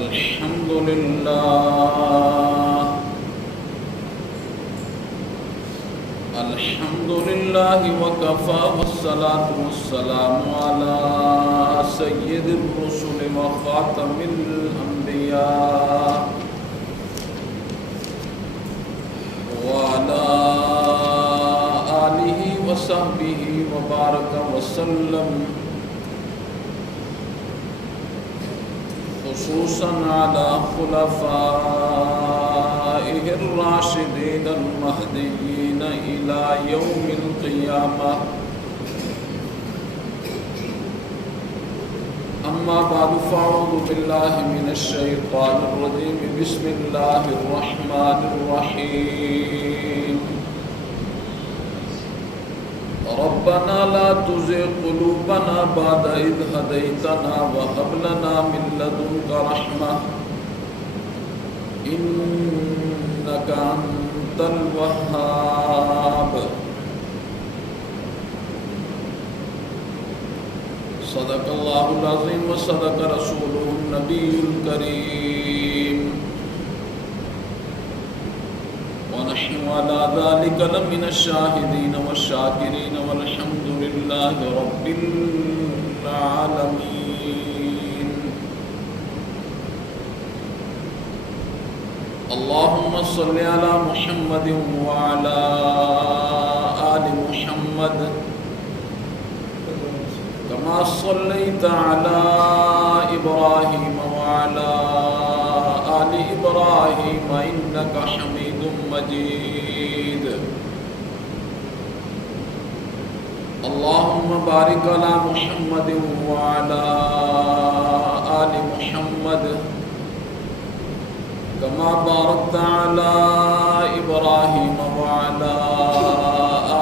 الحمد لله وكفى والصلاة والسلام على سيد الرسل وخاتم الأنبياء وعلى آله وصحبه وبارك وسلم، خصوصا على خلفائه الراشدين المهديين إلى يوم القيامة. أما بعد فأعوذ بالله من الشيطان الرجيم. بسم الله الرحمن الرحيم. ربنا لا تزغ قلوبنا بعد إذ هديتنا وهب لنا من لدنك رحمة إنك أنت الوهاب. صدق الله العظيم وصدق رسوله النبي الكريم، ونحن على ذلك لمن الشاهدين والشاكرين والحمد لله رب العالمين. اللهم صل على محمد وعلى آل محمد كما صليت على إبراهيم وعلى آل إبراهيم إنك حميد مجيد. اللهم بارك على محمد وعلى آل محمد كما باركت على إبراهيم وعلى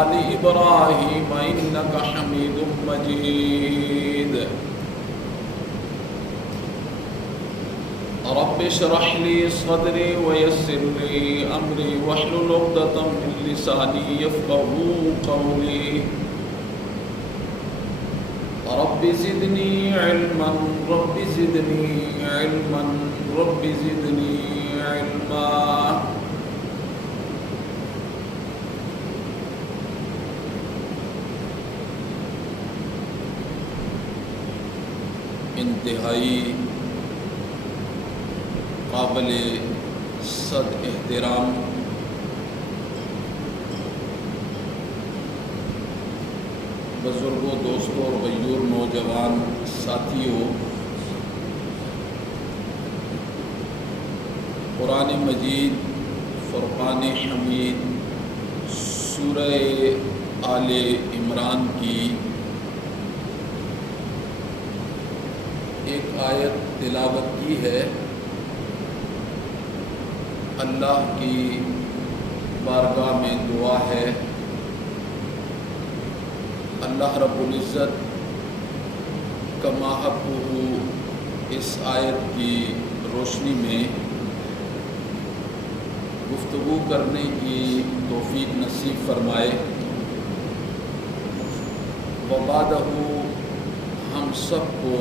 آل إبراهيم إنك حميد مجيد. رب اشرح لي صدري ويسر لي أمري واحلل عقدة من لساني يفقهوا قولي. رب زدني علما رب زدني علما رب زدني علما. انتہائی قابل صد احترام بزرگوں، دوستوں اور غیور نوجوان ساتھیوں، قرآن مجید فرقان حمید سورہ آل عمران کی ایک آیت تلاوت کی ہے. اللہ کی بارگاہ میں دعا ہے اللہ رب العزت کما حقہ اس آیت کی روشنی میں گفتگو کرنے کی توفیق نصیب فرمائے. وبعدہ ہم سب کو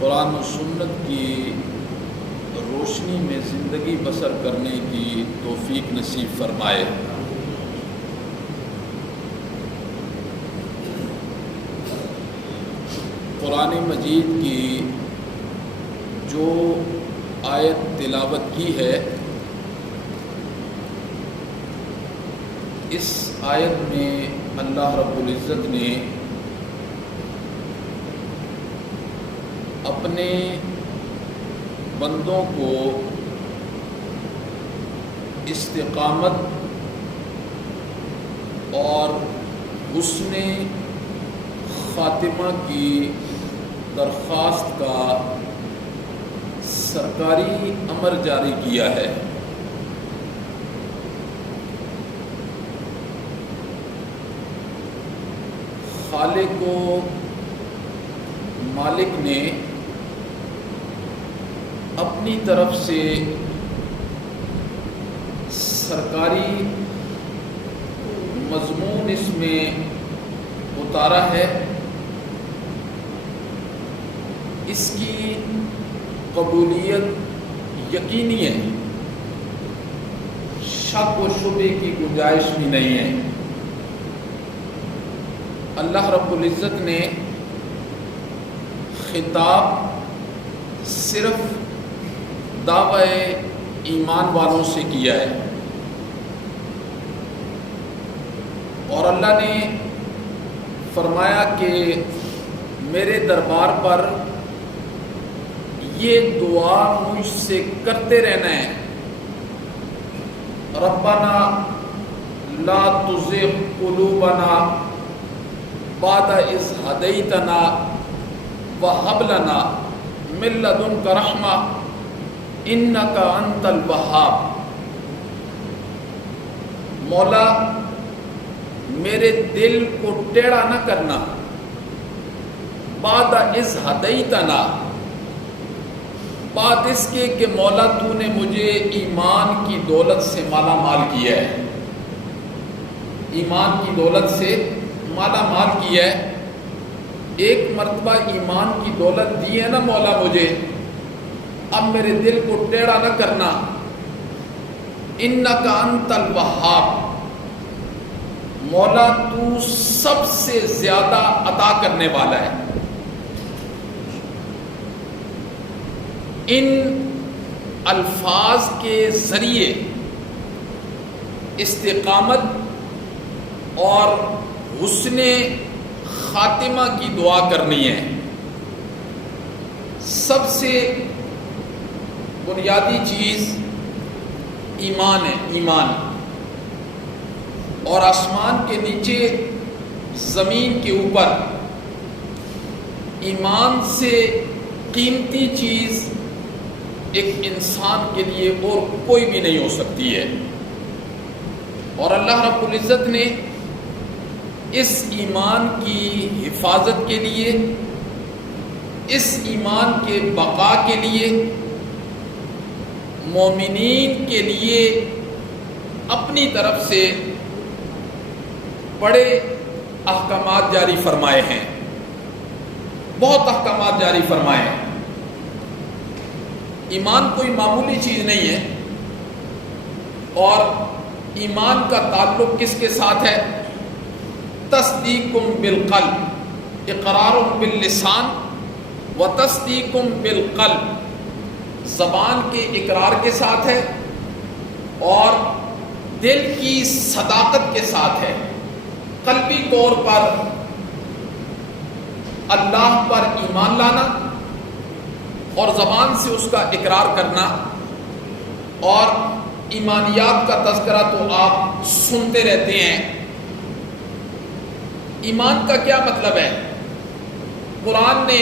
قرآن و سنت کی روشنی میں زندگی بسر کرنے کی توفیق نصیب فرمائے. قرآن مجید کی جو آیت تلاوت کی ہے، اس آیت میں اللہ رب العزت نے اپنے بندوں کو استقامت اور حسن خاتمہ کی درخواست کا سرکاری امر جاری کیا ہے. خالق و مالک نے اپنی طرف سے سرکاری مضمون اس میں اتارا ہے اس کی قبولیت یقینی ہے، شک و شبے کی گنجائش بھی نہیں ہے۔ اللہ رب العزت نے خطاب صرف دعوی ایمان والوں سے کیا ہے، اور اللہ نے فرمایا کہ میرے دربار پر یہ دعا مجھ سے کرتے رہنا ہے، ربنا لا تزغ قلوبنا بعد اذ ہدیتنا وہب لنا من لدنک رحمہ انک انت الوہاب۔ مولا میرے دل کو ٹیڑھا نہ کرنا، بعد اذ ہدیتنا، بعد اس کے کہ مولا تو نے مجھے ایمان کی دولت سے مالا مال کیا ہے، ایمان کی دولت سے مالا مال کیا ہے۔ ایک مرتبہ ایمان کی دولت دی ہے نا مولا مجھے، اب میرے دل کو ٹیڑھا نہ کرنا۔ انک انت الوہاب، مولا تو سب سے زیادہ عطا کرنے والا ہے۔ ان الفاظ کے ذریعے استقامت اور حسن خاتمہ کی دعا کرنی ہے۔ سب سے بنیادی چیز ایمان ہے، ایمان، اور آسمان کے نیچے زمین کے اوپر ایمان سے قیمتی چیز ایک انسان کے لیے اور کوئی بھی نہیں ہو سکتی ہے۔ اور اللہ رب العزت نے اس ایمان کی حفاظت کے لیے، اس ایمان کے بقا کے لیے، مومنین کے لیے اپنی طرف سے بڑے احکامات جاری فرمائے ہیں، بہت احکامات جاری فرمائے ہیں۔ ایمان کوئی معمولی چیز نہیں ہے، اور ایمان کا تعلق کس کے ساتھ ہے؟ تصدیق بالقلب، اقرار باللسان و تصدیق بالقلب، زبان کے اقرار کے ساتھ ہے اور دل کی صداقت کے ساتھ ہے۔ قلبی طور پر اللہ پر ایمان لانا اور زبان سے اس کا اقرار کرنا، اور ایمانیات کا تذکرہ تو آپ سنتے رہتے ہیں۔ ایمان کا کیا مطلب ہے؟ قرآن نے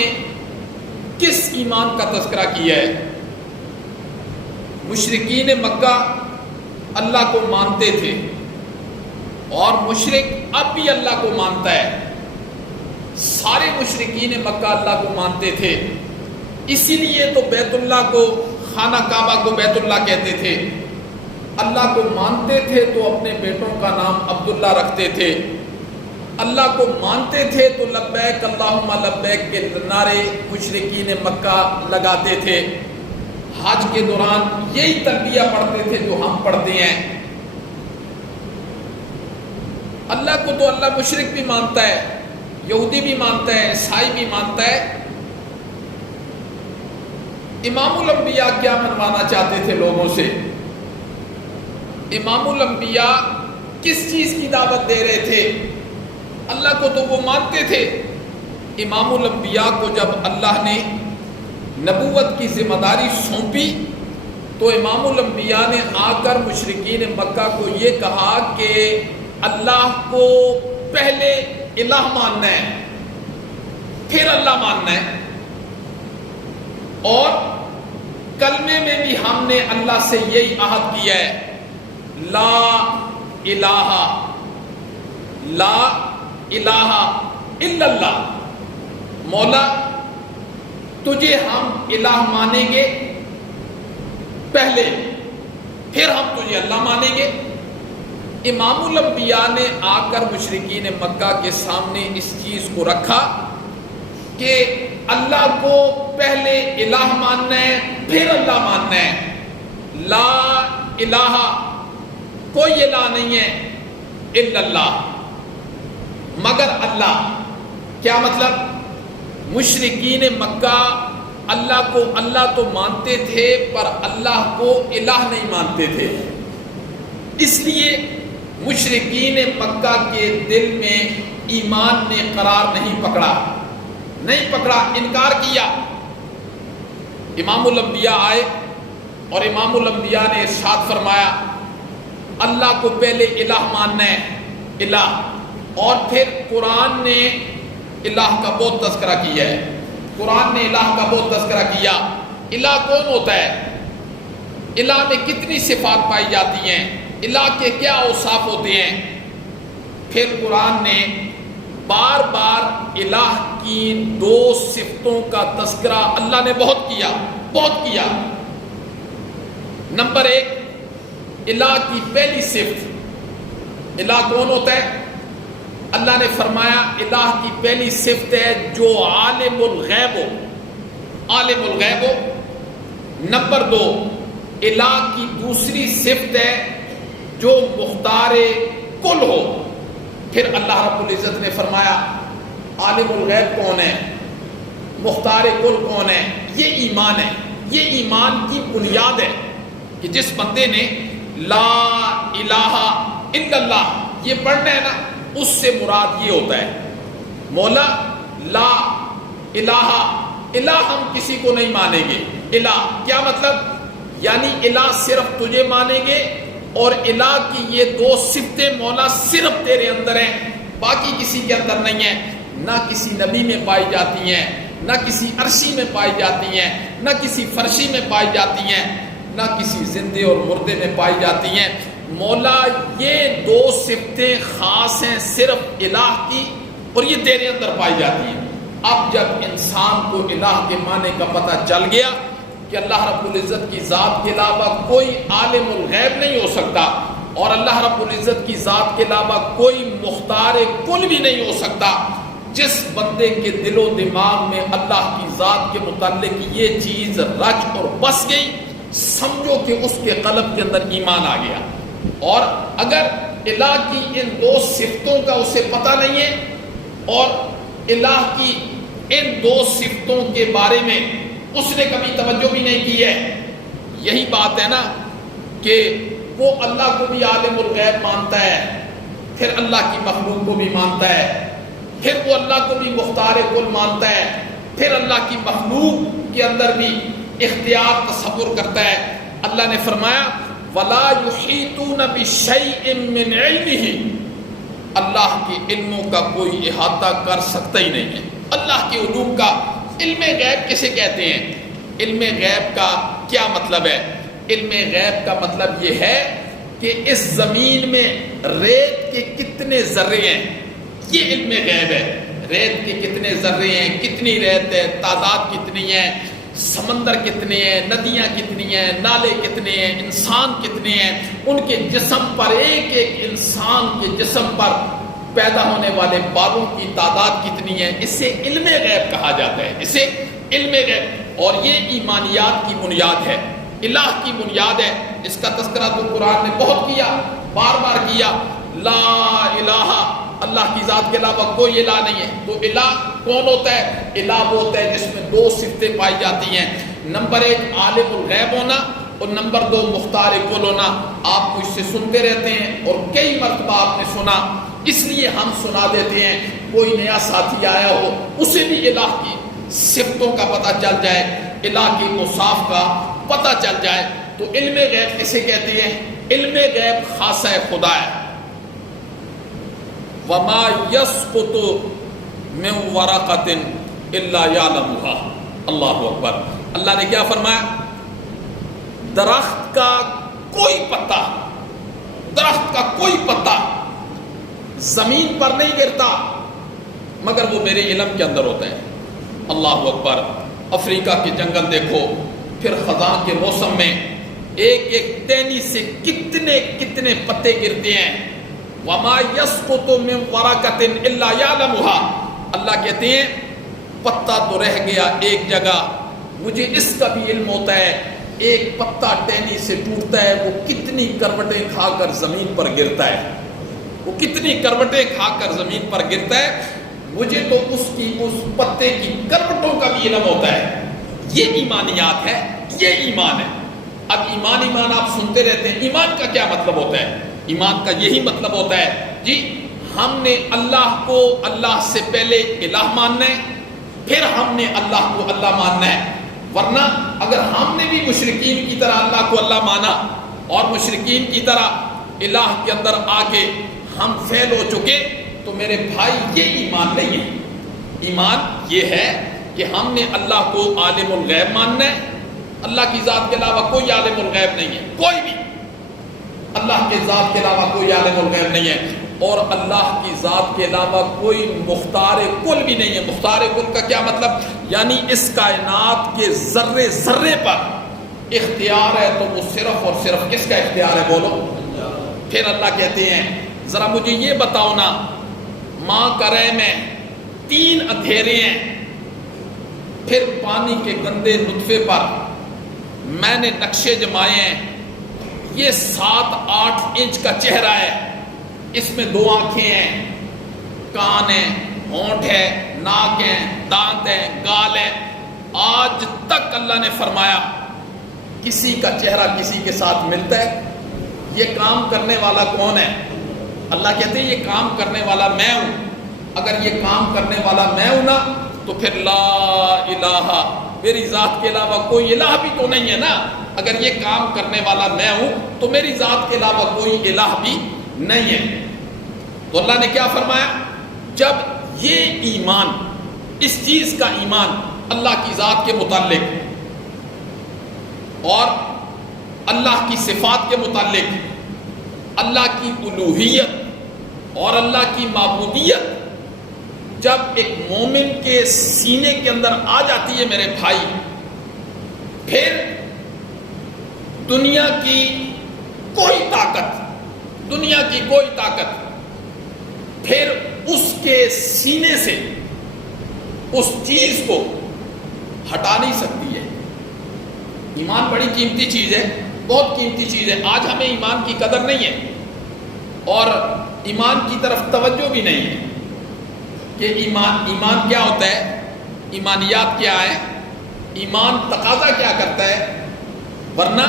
کس ایمان کا تذکرہ کیا ہے؟ مشرکین مکہ اللہ کو مانتے تھے، اور مشرک اب بھی اللہ کو مانتا ہے۔ سارے مشرکین مکہ اللہ کو مانتے تھے، اسی لیے تو بیت اللہ کو، خانہ کعبہ کو بیت اللہ کہتے تھے۔ اللہ کو مانتے تھے تو اپنے بیٹوں کا نام عبداللہ رکھتے تھے۔ اللہ کو مانتے تھے تو لبیک اللہم لبیک کے نعرے مشرکین مکہ لگاتے تھے۔ حج کے دوران یہی تلبیہ پڑھتے تھے جو ہم پڑھتے ہیں۔ اللہ کو تو اللہ مشرک بھی مانتا ہے، یہودی بھی مانتا ہے، عیسائی بھی مانتا ہے۔ امام الانبیاء کیا منوانا چاہتے تھے لوگوں سے؟ امام الانبیاء کس چیز کی دعوت دے رہے تھے؟ اللہ کو تو وہ مانتے تھے۔ امام الانبیاء کو جب اللہ نے نبوت کی ذمہ داری سونپی تو امام الانبیاء نے آ کر مشرکین مکہ کو یہ کہا کہ اللہ کو پہلے الہ ماننا ہے، پھر اللہ ماننا ہے، اور کلمے میں بھی ہم نے اللہ سے یہی عہد کیا ہے، لا الہ الا اللہ، مولا تجھے ہم الہ مانیں گے پہلے، پھر ہم تجھے اللہ مانیں گے۔ امام الانبیاء نے آ کر مشرکین مکہ کے سامنے اس چیز کو رکھا کہ اللہ کو پہلے الہ ماننا ہے پھر اللہ ماننا ہے. لا الہ، کوئی الہ نہیں ہے الا اللہ، مگر اللہ. کیا مطلب؟ مشرکین مکہ اللہ کو اللہ تو مانتے تھے پر اللہ کو الہ نہیں مانتے تھے. اس لیے مشرکین مکہ کے دل میں ایمان نے قرار نہیں پکڑا، انکار کیا. امام الانبیاء آئے اور امام الانبیاء نے ارشاد فرمایا اللہ کو پہلے الہ ماننا ہے، الہ. اور پھر قرآن نے الہ کا بہت تذکرہ کیا ہے. قرآن نے الہ کا بہت تذکرہ کیا. الہ کون ہوتا ہے؟ الہ میں کتنی صفات پائی جاتی ہیں؟ الہ کے کیا اوصاف ہوتے ہیں؟ پھر قرآن نے بار بار الہ کی دو صفتوں کا تذکرہ اللہ نے بہت کیا. نمبر ایک، الہ کی پہلی صفت، الہ کون ہوتا ہے؟ اللہ نے فرمایا الہ کی پہلی صفت ہے جو عالم الغیب ہو. نمبر دو، الہ کی دوسری صفت ہے جو مختار کل ہو. پھر اللہ رب العزت نے فرمایا عالم الغیب کون ہے، مختار کل کون ہے؟ یہ ایمان ہے، یہ ایمان کی بنیاد ہے کہ جس بندے نے لا الہ الا اللہ یہ پڑھنا ہے نا، اس سے مراد یہ ہوتا ہے مولا لا الہ ہم کسی کو نہیں مانیں گے. الہ کیا مطلب؟ یعنی الہ صرف تجھے مانیں گے اور الہ کی یہ دو صفتیں مولا صرف تیرے اندر ہیں، باقی کسی کے اندر نہیں ہیں. نہ کسی نبی میں پائی جاتی ہیں، نہ کسی عرشی میں پائی جاتی ہیں، نہ کسی فرشی میں پائی جاتی ہیں، نہ کسی زندے اور مردے میں پائی جاتی ہیں. مولا یہ دو صفتیں خاص ہیں صرف الہ کی اور یہ تیرے اندر پائی جاتی ہیں. اب جب انسان کو الہ کے معنی کا پتہ چل گیا کہ اللہ رب العزت کی ذات کے علاوہ کوئی عالم الغیب نہیں ہو سکتا اور اللہ رب العزت کی ذات کے علاوہ کوئی مختار کل بھی نہیں ہو سکتا، جس بندے کے دل و دماغ میں اللہ کی ذات کے متعلق یہ چیز رچ اور بس گئی، سمجھو کہ اس کے قلب کے اندر ایمان آ گیا. اور اگر الہ کی ان دو صفتوں کا اسے پتہ نہیں ہے اور الہ کی ان دو صفتوں کے بارے میں اس نے کبھی توجہ بھی نہیں کی ہے، یہی بات ہے نا کہ وہ اللہ کو بھی عالم الغیب مانتا ہے، پھر اللہ کی مخلوق کو بھی مانتا ہے، پھر وہ اللہ کو بھی مختار کل مانتا ہے، پھر اللہ کی مخلوق کے اندر بھی اختیار تصور کرتا ہے. اللہ نے فرمایا وَلَا يُحِيطُونَ بِشَيْءٍ مِّنْ عِلْمِهِ، اللہ کے علموں کا کوئی احاطہ کر سکتا ہی نہیں ہے. اللہ کے علوم کا علم غیب کسے کہتے ہیں؟ علم غیب کا کیا مطلب ہے؟ علم غیب کا مطلب یہ ہے کہ اس زمین میں ریت کے کتنے ذرے ہیں، یہ علم غیب ہے. ریت کے کتنے ذرے ہیں، کتنی ریت ہے، تعداد کتنی ہے، سمندر کتنے ہیں، ندیاں کتنی ہیں، نالے کتنے ہیں، انسان کتنے ہیں، ان کے جسم پر ایک ایک انسان کے جسم پر پیدا ہونے والے بالوں کی تعداد کتنی ہے، اسے علم غیب کہا جاتا ہے. اسے علم غیب، اور یہ ایمانیات کی بنیاد ہے، الہ کی بنیاد ہے. اس کا تذکرہ تو قرآن نے بہت کیا، بار بار کیا. لا الہ، اللہ کی ذات کے علاوہ کوئی الہ نہیں ہے. تو الہ کون ہوتا ہے؟ الہ وہ ہوتا ہے جس میں دو صفتیں پائی جاتی ہیں. نمبر ایک عالم الغیب ہونا اور نمبر دو مختار کل ہونا. آپ مجھ سے سنتے رہتے ہیں اور کئی مرتبہ آپ نے سنا، اس لیے ہم سنا دیتے ہیں. کوئی نیا ساتھی آیا ہو اسے بھی الہ کی صفتوں کا پتہ چل جائے، الہ کی اوصاف کا پتہ چل جائے. تو علم غیب کسے کہتے ہیں؟ علم غیب خاصہ خدا ہے. وما يسقط من ورقة الا يعلمها. اللہ اکبر. اللہ نے کیا فرمایا؟ درخت کا کوئی پتا، درخت کا کوئی پتا زمین پر نہیں گرتا مگر وہ میرے علم کے اندر ہوتا ہے. اللہ اکبر. افریقہ کے جنگل دیکھو، پھر خزاں کے موسم میں ایک ایک ٹہنی سے کتنے کتنے پتے گرتے ہیں. وما يسقط من ورقة الا يعلمها. اللہ کہتے ہیں پتا تو رہ گیا ایک جگہ، مجھے اس کا بھی علم ہوتا ہے ایک پتا ٹہنی سے ٹوٹتا ہے وہ کتنی کروٹیں کھا کر زمین پر گرتا ہے، وہ کتنی کروٹیں کھا کر زمین پر گرتا ہے، مجھے تو اس پتے کی کروٹوں کا بھی علم ہوتا ہے۔ یہ ایمانیات ہے، یہ ایمان ہے۔ اب ایمان آپ سنتے رہتے ہیں، ایمان کا کیا مطلب ہوتا ہے؟ ایمان کا یہی مطلب ہوتا ہے جی ہم نے اللہ کو اللہ سے پہلے الہ ماننا ہے، پھر ہم نے اللہ کو اللہ ماننا ہے۔ ورنہ اگر ہم نے بھی مشرکین کی طرح اللہ کو اللہ مانا اور مشرکین کی طرح الہ کے اندر آ کے ہم فیل ہو چکے تو میرے بھائی یہ ایمان نہیں ہے۔ ایمان یہ ہے کہ ہم نے اللہ کو عالم الغیب ماننا ہے، اللہ کی ذات کے علاوہ کوئی عالم الغیب نہیں ہے، کوئی بھی اللہ کے ذات کے علاوہ کوئی عالم الغیب نہیں ہے، اور اللہ کی ذات کے علاوہ کوئی مختار کل بھی نہیں ہے۔ مختار کل کا کیا مطلب؟ یعنی اس کائنات کے ذرے ذرے پر اختیار ہے تو وہ صرف اور صرف کس کا اختیار ہے؟ بولو۔ پھر اللہ کہتے ہیں ذرا مجھے یہ بتاؤ نا، ماں کا رحم ہے، 3 اندھیرے ہیں، پھر پانی کے گندے نطفے پر میں نے نقشے جمائے ہیں، یہ 7-8 انچ کا چہرہ ہے، اس میں 2 آنکھیں ہیں، کان ہیں، ہونٹ ہے، ناک ہے، دانت ہیں، گال ہیں۔ آج تک اللہ نے فرمایا کسی کا چہرہ کسی کے ساتھ ملتا ہے؟ یہ کام کرنے والا کون ہے؟ اللہ کہتے ہیں یہ کام کرنے والا میں ہوں۔ اگر یہ کام کرنے والا میں ہوں نا تو پھر لا الہ، میری ذات کے علاوہ کوئی الہ بھی تو نہیں ہے نا۔ اگر یہ کام کرنے والا میں ہوں تو میری ذات کے علاوہ کوئی الہ بھی نہیں ہے۔ تو اللہ نے کیا فرمایا؟ جب یہ ایمان، اس چیز کا ایمان اللہ کی ذات کے متعلق اور اللہ کی صفات کے متعلق، اللہ کی الوہیت اور اللہ کی معبودیت جب ایک مومن کے سینے کے اندر آ جاتی ہے میرے بھائی، پھر دنیا کی کوئی طاقت، دنیا کی کوئی طاقت پھر اس کے سینے سے اس چیز کو ہٹا نہیں سکتی ہے۔ ایمان بڑی قیمتی چیز ہے، بہت قیمتی چیز ہے۔ آج ہمیں ایمان کی قدر نہیں ہے اور ایمان کی طرف توجہ بھی نہیں ہے کہ ایمان کیا ہوتا ہے، ایمانیات کیا ہے، ایمان تقاضا کیا کرتا ہے۔ ورنہ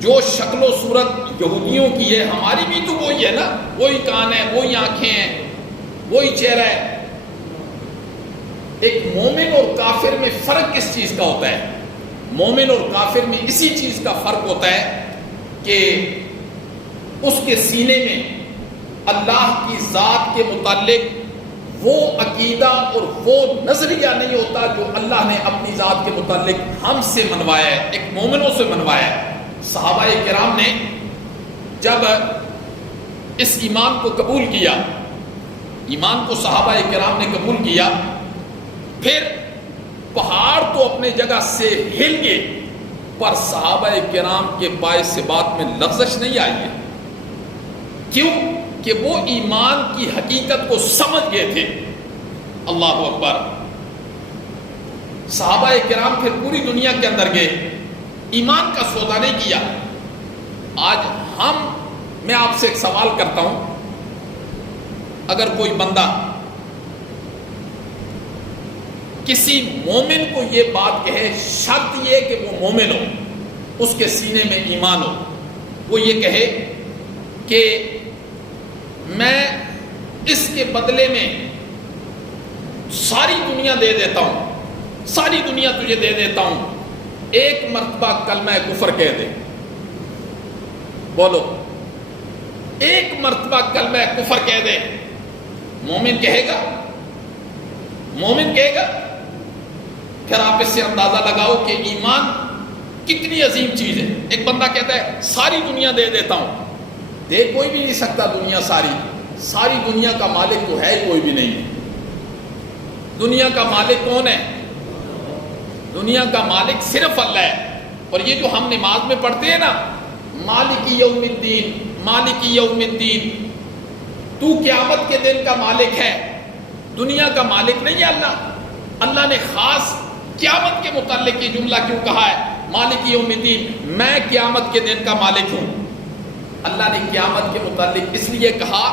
جو شکل و صورت یہودیوں کی ہے ہماری بھی تو وہی ہے نا، وہی کان ہے، وہی آنکھیں ہیں، وہی چہرہ ہے۔ ایک مومن اور کافر میں فرق کس چیز کا ہوتا ہے؟ مومن اور کافر میں اسی چیز کا فرق ہوتا ہے کہ اس کے سینے میں اللہ کی ذات کے متعلق وہ عقیدہ اور وہ نظریہ نہیں ہوتا جو اللہ نے اپنی ذات کے متعلق ہم سے منوایا ہے، ایک مومنوں سے منوایا ہے۔ صحابہ کرام نے جب اس ایمان کو قبول کیا، ایمان کو صحابہ کرام نے قبول کیا، پھر پہاڑ تو اپنے جگہ سے ہل گئے، پر صحابہ کرام کے باعث سے بات میں لغزش نہیں آئی ہے۔ کیوں؟ کہ وہ ایمان کی حقیقت کو سمجھ گئے تھے۔ اللہ اکبر۔ صحابہ کرام پھر پوری دنیا کے اندر گئے، ایمان کا سودا نہیں کیا۔ آج میں آپ سے ایک سوال کرتا ہوں، اگر کوئی بندہ کسی مومن کو یہ بات کہے، شرط یہ کہ وہ مومن ہو، اس کے سینے میں ایمان ہو، وہ یہ کہے کہ میں اس کے بدلے میں ساری دنیا دے دیتا ہوں، ساری دنیا تجھے دے دیتا ہوں، ایک مرتبہ کلمہ کفر کہہ دے۔ بولو، ایک مرتبہ کلمہ کفر کہہ دے، مومن کہے گا؟ مومن کہے گا؟ پھر آپ اس سے اندازہ لگاؤ کہ ایمان کتنی عظیم چیز ہے۔ ایک بندہ کہتا ہے ساری دنیا دے دیتا ہوں، دے کوئی بھی نہیں سکتا دنیا ساری دنیا کا مالک تو ہے کوئی بھی نہیں ہے۔ دنیا کا مالک کون ہے؟ دنیا کا مالک صرف اللہ ہے۔ اور یہ جو ہم نماز میں پڑھتے ہیں نا، مالک یوم الدین، مالک یوم الدین، تو قیامت کے دن کا مالک ہے، دنیا کا مالک نہیں ہے اللہ۔ اللہ نے خاص قیامت کے متعلق یہ جملہ کیوں کہا ہے؟ مالک یوم الدین، میں قیامت کے دن کا مالک ہوں۔ اللہ نے قیامت کے متعلق اس لیے کہا،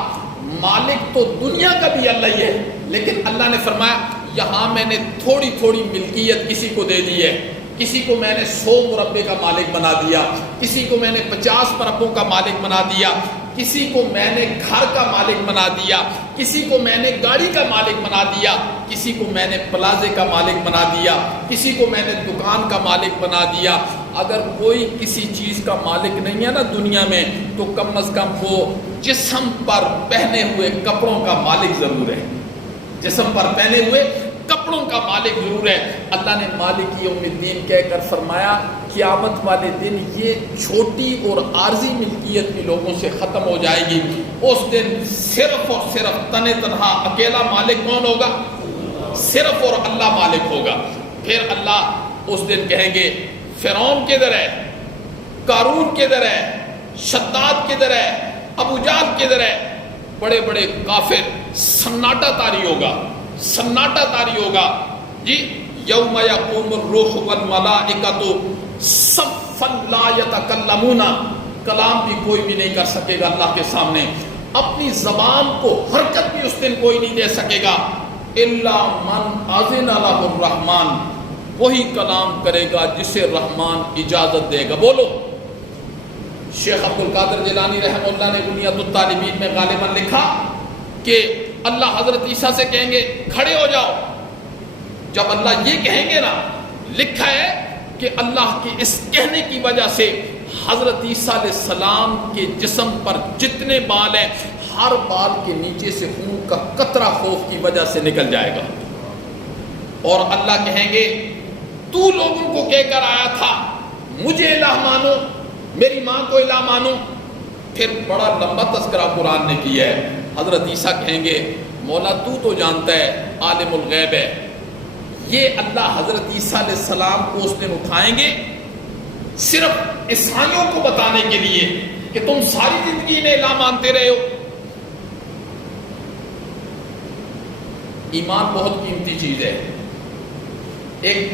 مالک تو دنیا کا بھی اللہ ہی ہے، لیکن اللہ نے فرمایا یہاں میں نے تھوڑی تھوڑی ملکیت کسی کو دے دی ہے، کسی کو میں نے 100 مربے کا مالک بنا دیا، کسی کو میں نے 50 مربوں کا مالک بنا دیا، کسی کو میں نے گھر کا مالک بنا دیا، کسی کو میں نے گاڑی کا مالک بنا دیا، کسی کو میں نے پلازے کا مالک بنا دیا، کسی کو میں نے دکان کا مالک بنا دیا۔ اگر کوئی کسی چیز کا مالک نہیں ہے نا دنیا میں، تو کم از کم وہ جسم پر پہنے ہوئے کپڑوں کا مالک ضرور ہے، جسم پر پہنے ہوئے کپڑوں کا مالک ضرور ہے۔ اللہ نے مالک یوم الدین کہہ کر فرمایا قیامت والے دن یہ چھوٹی اور عارضی ملکیت بھی لوگوں سے ختم ہو جائے گی۔ اس دن صرف اور صرف تنہا اکیلا مالک کون ہوگا؟ صرف اور اللہ مالک ہوگا۔ پھر اللہ اس دن کہیں گے فرعون کدھر ہے، قارون کدھر ہے، شداد کدھر ہے، ابو جہل کدھر ہے؟ بڑے بڑے کافر، سناٹا طاری ہوگا، سناٹا طاری ہوگا جی۔ یوم یقوم الروح والملائکۃ صفا لا یتکلمون، کلام بھی کوئی بھی نہیں کر سکے گا اللہ کے سامنے، اپنی زبان کو حرکت بھی اس دن کوئی نہیں دے سکے گا، الا من اذن له الرحمن، وہی کلام کرے گا جسے رحمان اجازت دے گا۔ بولو۔ شیخ عبد القادر جیلانی رحمہ اللہ نے بنیاد الطالبین میں غالباً لکھا کہ اللہ حضرت عیسیٰ سے کہیں گے کھڑے ہو جاؤ۔ جب اللہ یہ کہیں گے نا، لکھا ہے کہ اللہ کے اس کہنے کی وجہ سے حضرت عیسیٰ علیہ السلام کے جسم پر جتنے بال ہیں، ہر بال کے نیچے سے خون کا قطرہ خوف کی وجہ سے نکل جائے گا، اور اللہ کہیں گے تو لوگوں کو کہہ کر آیا تھا مجھے الہ مانو، میری ماں کو الہ مانو۔ پھر بڑا لمبا تذکرہ قرآن نے کیا ہے۔ حضرت عیسیٰ کہیں گے مولا تو جانتا ہے، عالم الغیب ہے۔ یہ اللہ حضرت عیسیٰ علیہ السلام کو اس دن اٹھائیں گے صرف عیسائیوں کو بتانے کے لیے کہ تم ساری زندگی انہیں الہ مانتے رہے ہو۔ ایمان بہت قیمتی چیز ہے۔ ایک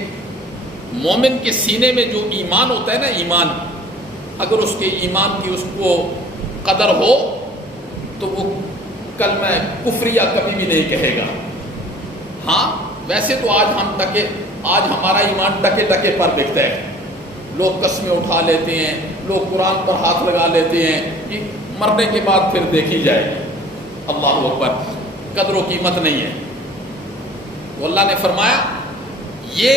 مومن کے سینے میں جو ایمان ہوتا ہے نا، ایمان، اگر اس کے ایمان کی اس کو قدر ہو تو وہ کلمہ کفریہ کبھی بھی نہیں کہے گا۔ ہاں ویسے تو آج ہمارا ایمان ٹکے ٹکے پر دکھتا ہے، لوگ قسمیں اٹھا لیتے ہیں، لوگ قرآن پر ہاتھ لگا لیتے ہیں کہ مرنے کے بعد پھر دیکھی جائے گی۔ اللہ اکبر، قدر و قیمت نہیں ہے۔ تو اللہ نے فرمایا یہ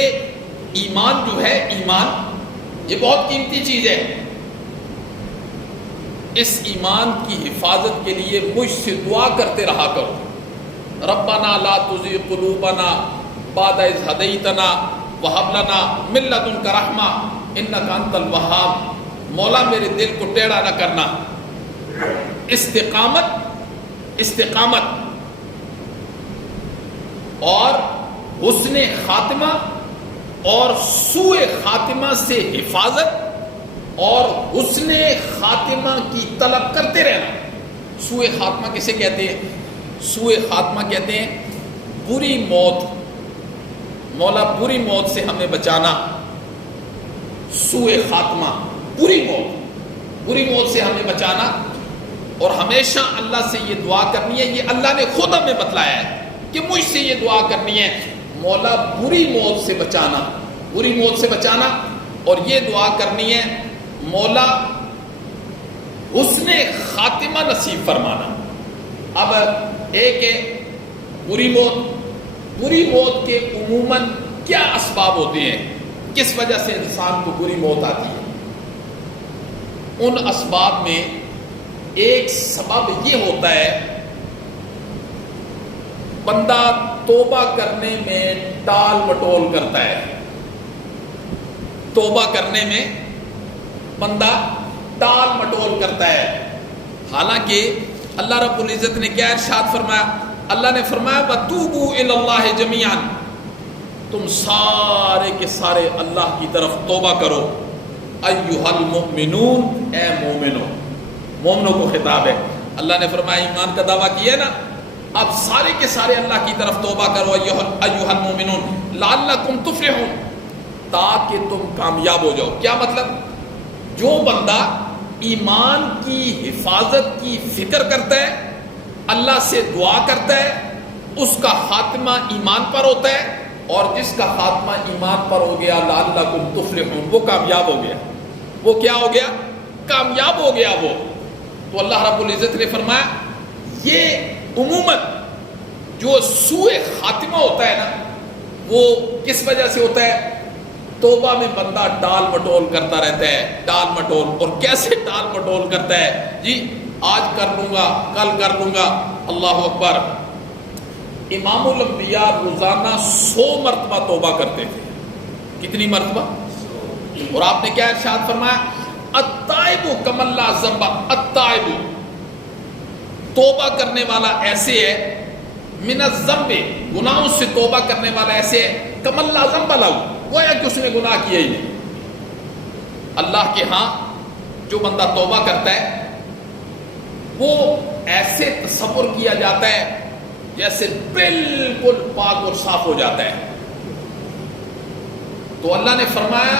ایمان جو ہے، ایمان یہ بہت قیمتی چیز ہے، اس ایمان کی حفاظت کے لیے مجھ سے دعا کرتے رہا کرو۔ ربنا لا تزغ قلوبنا بعد اذ ہدیتنا وہب لنا من لدنک رحمہ انک انت الوہاب۔ مولا میرے دل کو ٹیڑھا نہ کرنا۔ استقامت اور حسن خاتمہ اور سوء خاتمہ سے حفاظت اور حسن خاتمہ کی طلب کرتے رہنا۔ سوء خاتمہ کسے کہتے ہیں؟ سوء خاتمہ کہتے ہیں بری موت۔ مولا بری موت سے ہمیں بچانا۔ سوء خاتمہ بری موت سے ہمیں بچانا، اور ہمیشہ اللہ سے یہ دعا کرنی ہے۔ یہ اللہ نے خود ہمیں بتلایا ہے کہ مجھ سے یہ دعا کرنی ہے، مولا بری موت سے بچانا، بری موت سے بچانا، اور یہ دعا کرنی ہے مولا حسن خاتمہ نصیب فرمانا۔ اب ایک ہے بری موت کے عموماً کیا اسباب ہوتے ہیں، کس وجہ سے انسان کو بری موت آتی ہے؟ ان اسباب میں ایک سبب یہ ہوتا ہے بندہ توبہ کرنے میں ٹال مٹول کرتا ہے۔ توبہ کرنے میں بندہ ٹال مٹول کرتا ہے، حالانکہ اللہ رب العزت نے کیا ارشاد فرمایا؟ اللہ نے فرمایا وَتُوبُوا إِلَى اللَّهِ جَمِيعًا، تم سارے کے سارے اللہ کی طرف توبہ کرو۔ اَيُّهَا الْمُؤْمِنُونَ، اے مومنوں کو خطاب ہے۔ اللہ نے فرمایا ایمان کا دعویٰ کیا نا، اب سارے کے سارے اللہ کی طرف توبہ کرو ایھا المؤمنون لعلکم تفلحون، تاکہ تم کامیاب ہو جاؤ۔ کیا مطلب؟ جو بندہ ایمان کی حفاظت کی فکر کرتا ہے، اللہ سے دعا کرتا ہے، اس کا خاتمہ ایمان پر ہوتا ہے، اور جس کا خاتمہ ایمان پر ہو گیا لعلکم تفلحون، وہ کامیاب ہو گیا۔ وہ کیا ہو گیا؟ کامیاب ہو گیا وہ۔ تو اللہ رب العزت نے فرمایا یہ عموماً جو سوء خاتمہ ہوتا ہے نا، وہ کس وجہ سے ہوتا ہے؟ توبہ میں بندہ ٹال مٹول کرتا رہتا ہے، ٹال مٹول، اور کیسے ٹال مٹول کرتا ہے؟ جی آج کر لوں گا، کل کر لوں گا۔ اللہ اکبر! امام الانبیاء روزانہ 100 مرتبہ توبہ کرتے تھے۔ کتنی مرتبہ؟ اور آپ نے کیا ارشاد فرمایا؟ التائب کمن لا ذنب، التائب، توبہ کرنے والا ایسے ہے، من الذنب، گناہوں سے توبہ کرنے والا ایسے ہے، کمن لا ذنب لہ، گویا کہ اس نے گناہ کیا ہی نہیں۔ اللہ کے ہاں جو بندہ توبہ کرتا ہے وہ ایسے تصور کیا جاتا ہے جیسے بالکل پاک اور صاف ہو جاتا ہے۔ تو اللہ نے فرمایا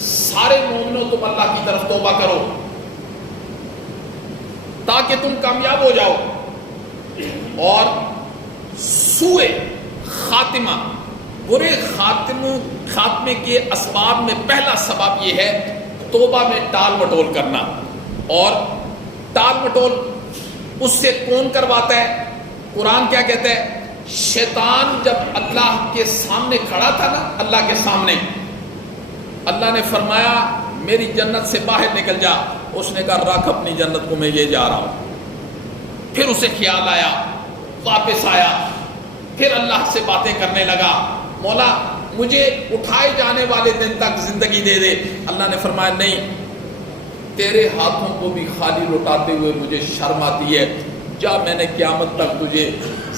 سارے مومنوں تم اللہ کی طرف توبہ کرو تاکہ تم کامیاب ہو جاؤ۔ اور سوء خاتمہ، برے خاتمے کے اسباب میں پہلا سبب یہ ہے توبہ میں ٹال مٹول کرنا۔ اور ٹال مٹول اس سے کون کرواتا ہے؟ قرآن کیا کہتا ہے؟ شیطان جب اللہ کے سامنے کھڑا تھا نا، اللہ کے سامنے، اللہ نے فرمایا میری جنت سے باہر نکل جا۔ اس نے کہا رکھ اپنی جنت کو، میں یہ جا رہا ہوں۔ پھر اسے خیال آیا، واپس آیا، پھر اللہ سے باتیں کرنے لگا، مولا مجھے اٹھائے جانے والے دن تک زندگی دے دے۔ اللہ نے فرمایا نہیں، تیرے ہاتھوں کو بھی خالی لوٹاتے ہوئے مجھے شرم آتی ہے، جا میں نے قیامت تک تجھے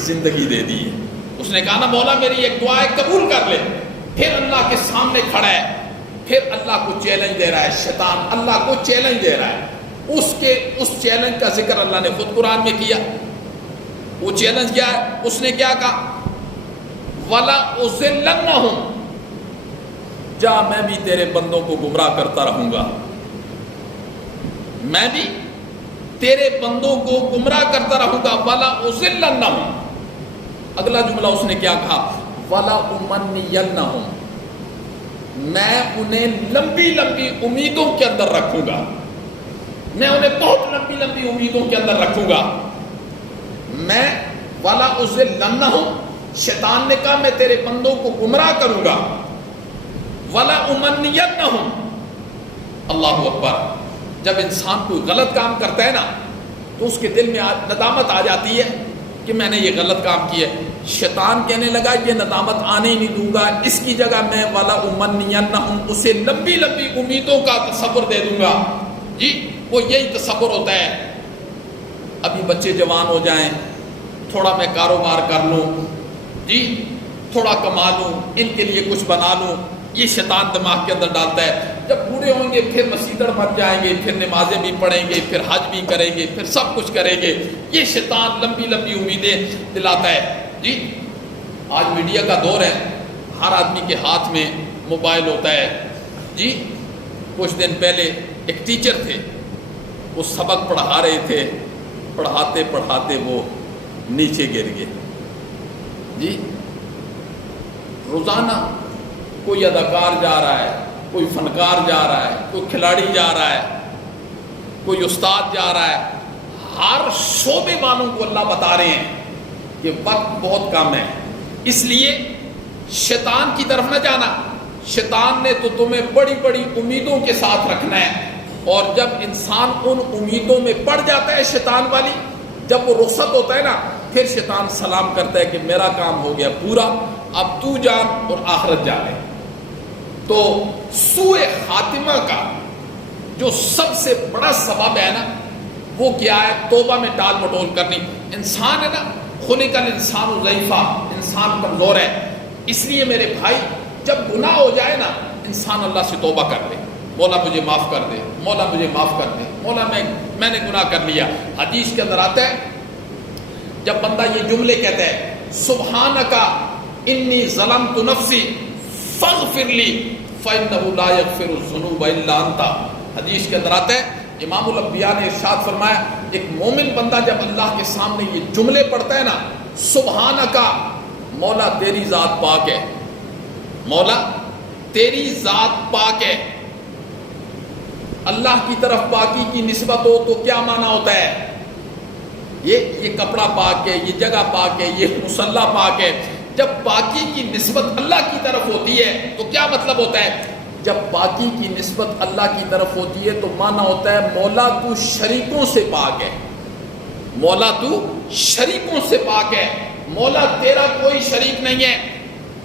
زندگی دے دی ہے۔ اس نے کہا نا مولا میری ایک دعا ہے، قبول کر لے۔ پھر اللہ کے سامنے کھڑا ہے، پھر اللہ کو چیلنج دے رہا ہے، شیطان اللہ کو چیلنج دے رہا ہے۔ اس چیلنج کا ذکر اللہ نے خود قرآن میں کیا۔ وہ چیلنج کیا ہے؟ اس نے کیا کہا؟ وَلَا أُضِلَّنَّهُمْ، جا میں بھی تیرے بندوں کو گمراہ کرتا رہوں گا، میں بھی تیرے بندوں کو گمراہ کرتا رہوں گا۔ وَلَا أُضِلَّنَّهُمْ، اگلا جملہ اس نے کیا کہا؟ وَلَا أُمَنِّيَنَّهُمْ، میں انہیں لمبی لمبی امیدوں کے اندر رکھوں گا، میں انہیں بہت لمبی لمبی امیدوں کے اندر رکھوں گا۔ میں وَلَا أُضِلَّنَّهُمْ، شیطان نے کہا میں تیرے بندوں کو گمراہ کروں گا۔ وَلَا أُمَنِّيَنَّهُمْ، اللہ اکبر! جب انسان کوئی غلط کام کرتا ہے نا تو اس کے دل میں ندامت آ جاتی ہے کہ میں نے یہ غلط کام کیا ہے۔ شیطان کہنے لگا یہ ندامت آنے ہی نہیں دوں گا، اس کی جگہ میں وَلَا أُمَنِّيَنَّهُمْ، اسے لمبی لمبی امیدوں کا تصور دے دوں گا۔ جی وہ یہی تصور ہوتا ہے، ابھی بچے جوان ہو جائیں، تھوڑا میں کاروبار کر لوں، جی تھوڑا کما لوں، ان کے لیے کچھ بنا لوں، یہ شیطان دماغ کے اندر ڈالتا ہے۔ جب بوڑھے ہوں گے پھر مسیدڑ مت جائیں گے، پھر نمازیں بھی پڑھیں گے، پھر حج بھی کریں گے، پھر سب کچھ کریں گے، یہ شیطان لمبی لمبی امیدیں دلاتا ہے۔ جی آج میڈیا کا دور ہے، ہر آدمی کے ہاتھ میں موبائل ہوتا ہے۔ جی کچھ دن پہلے ایک ٹیچر تھے، وہ سبق پڑھا رہے تھے، پڑھاتے پڑھاتے وہ نیچے گر گئے۔ جی روزانہ کوئی اداکار جا رہا ہے، کوئی فنکار جا رہا ہے، کوئی کھلاڑی جا رہا ہے، کوئی استاد جا رہا ہے، ہر شعبے والوں کو اللہ بتا رہے ہیں کہ وقت بہت کم ہے، اس لیے شیطان کی طرف نہ جانا۔ شیطان نے تو تمہیں بڑی بڑی امیدوں کے ساتھ رکھنا ہے، اور جب انسان ان امیدوں میں پڑ جاتا ہے شیطان والی، جب وہ رخصت ہوتا ہے نا پھر شیطان سلام کرتا ہے کہ میرا کام ہو گیا پورا، اب تو جان اور آخرت جا لے۔ تو سوء خاتمہ کا جو سب سے بڑا سبب ہے نا وہ کیا ہے؟ توبہ میں ٹال مٹول کرنی۔ انسان ہے نا، خلق الانسان ضعیفا، انسان کمزور ہے، اس لیے میرے بھائی جب گناہ ہو جائے نا انسان اللہ سے توبہ کر لے، مولا مجھے معاف کر دے، مولا مجھے معاف کر دے، مولا میں نے گناہ کر لیا۔ حدیث کے اندر آتا ہے جب بندہ یہ جملے کہتا ہے سبحانکا انی ظلمت نفسی فاغفر لی فإنہ لا یغفر الذنوب الا انت، حدیث کے اندر آتا ہے امام الانبیاء نے ارشاد فرمایا ایک مومن بندہ جب اللہ کے سامنے یہ جملے پڑھتا ہے نا، سبحانکا، مولا تیری ذات پاک ہے، مولا تیری ذات پاک ہے، اللہ کی طرف پاکی کی نسبت ہو تو کیا معنی ہوتا ہے؟ یہ کپڑا پاک ہے، یہ جگہ پاک ہے، یہ مصلی پاک ہے۔ جب پاکی کی نسبت اللہ کی طرف ہوتی ہے تو کیا مطلب ہوتا ہے؟ جب پاکی کی نسبت اللہ کی طرف ہوتی ہے تو معنی ہوتا ہے مولا تو شریکوں سے پاک ہے، مولا تو شریکوں سے پاک ہے، مولا تیرا کوئی شریک نہیں ہے۔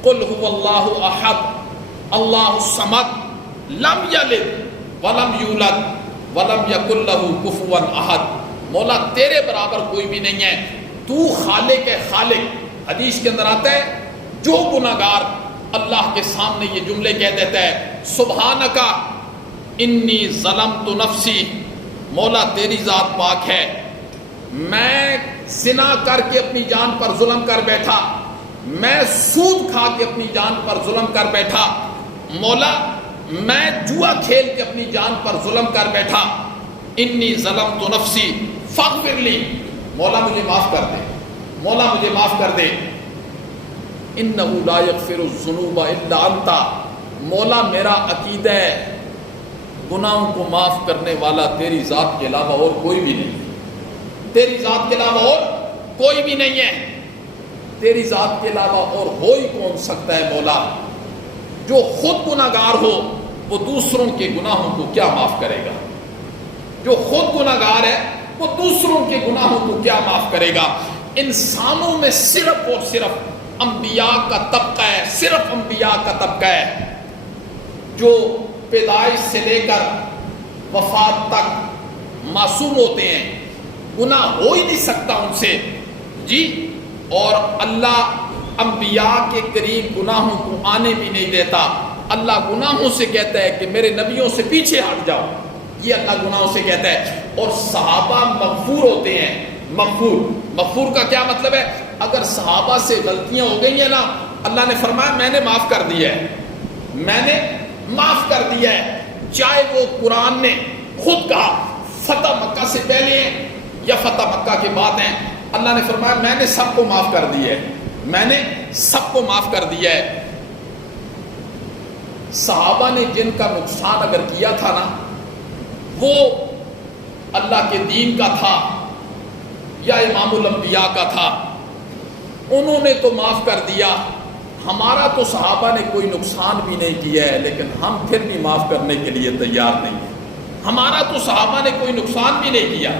قل هو اللہ احد اللہ الصمد لم یلد ولم یولد ولم یکن لہ کفوا احد، مولا تیرے برابر کوئی بھی نہیں ہے، تو خالق ہے، خالق۔ حدیث کے اندر آتا ہے جو گناہگار اللہ کے سامنے یہ جملے کہہ دیتا ہے سبحانکا انی ظلمت نفسی، مولا تیری ذات پاک ہے، میں زنا کر کے اپنی جان پر ظلم کر بیٹھا، میں سود کھا کے اپنی جان پر ظلم کر بیٹھا، مولا میں جوا کھیل کے اپنی جان پر ظلم کر بیٹھا، انی ظلمت نفسی فاغفر لی، مولا مجھے معاف کر دے، مولا مجھے معاف کر دے۔ انہ لا یغفر الذنوب الا انت، مولا میرا عقیدہ ہے گناہوں کو معاف کرنے والا تیری ذات کے علاوہ اور کوئی بھی نہیں، تیری ذات کے علاوہ اور کوئی بھی نہیں ہے، تیری ذات کے علاوہ اور ہو ہی کون سکتا ہے مولا؟ جو خود گناہگار ہو وہ دوسروں کے گناہوں کو کیا معاف کرے گا؟ جو خود گناہگار ہے وہ دوسروں کے گناہوں کو کیا معاف کرے گا؟ انسانوں میں صرف اور صرف انبیاء کا طبقہ ہے، صرف انبیاء کا طبقہ ہے جو پیدائش سے لے کر وفات تک معصوم ہوتے ہیں، گناہ ہو ہی نہیں سکتا ان سے جی، اور اللہ انبیاء کے قریب گناہوں کو آنے بھی نہیں دیتا۔ اللہ گناہوں سے کہتا ہے کہ میرے نبیوں سے پیچھے ہٹ جاؤ، یہ اللہ گناہوں سے کہتا ہے۔ اور صحابہ مغفور ہوتے ہیں، مغفور، مغفور کا کیا مطلب ہے؟ اگر صحابہ سے غلطیاں ہو گئی ہیں نا، اللہ نے فرمایا میں نے معاف کر دیا ہے، میں نے معاف کر دیا ہے، چاہے وہ قرآن نے خود کہا فتح مکہ سے پہلے ہیں یا فتح مکہ کے بعد ہیں، اللہ نے فرمایا میں نے سب کو معاف کر دیا ہے، میں نے سب کو معاف کر دیا ہے۔ صحابہ نے جن کا نقصان اگر کیا تھا نا، وہ اللہ کے دین کا تھا یا امام الانبیاء کا تھا، انہوں نے تو معاف کر دیا۔ ہمارا تو صحابہ نے کوئی نقصان بھی نہیں کیا ہے لیکن ہم پھر بھی معاف کرنے کے لیے تیار نہیں ہیں۔ ہمارا تو صحابہ نے کوئی نقصان بھی نہیں کیا،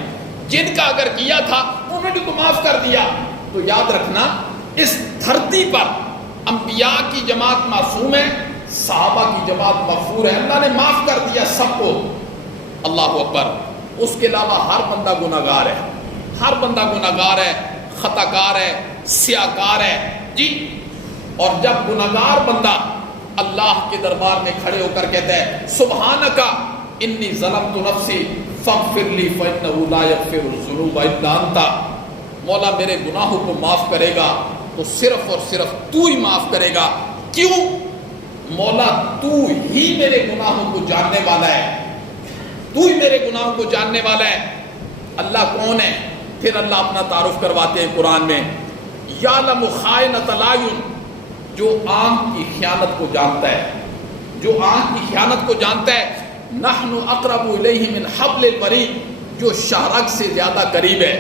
جن کا اگر کیا تھا انہوں نے تو معاف کر دیا۔ تو یاد رکھنا اس دھرتی پر انبیاء کی جماعت معصوم ہے، صحابہ کی جماعت مغفور ہے، اللہ نے معاف کر دیا سب کو۔ اللہ اکبر۔ اس کے علاوہ ہر بندہ گناہگار ہے، ہر بندہ گناہگار ہے، خطا کار ہے، سیاکار ہے جی۔ اور جب گناہگار بندہ اللہ کے دربار میں کھڑے ہو کر کہتا ہے سبحانکا انی ظلمت نفسی فاغفر لی فإنہ لا یغفر الذنوب الا انت، مولا میرے گناہوں کو معاف کرے گا تو صرف اور صرف تو ہی معاف کرے گا۔ کیوں؟ مولا تو ہی میرے گناہوں کو جاننے والا ہے، تو ہی میرے گناہوں کو جاننے والا ہے۔ اللہ کون ہے؟ پھر اللہ اپنا تعارف کرواتے ہیں قرآن میں، یعلم خائنۃ الاعین، جو آنکھ کی خیانت کو جانتا ہے، جو آنکھ کی خیانت کو جانتا ہے۔ نحن اقرب الیہ من حبل الورید، جو شہرگ سے زیادہ قریب ہے،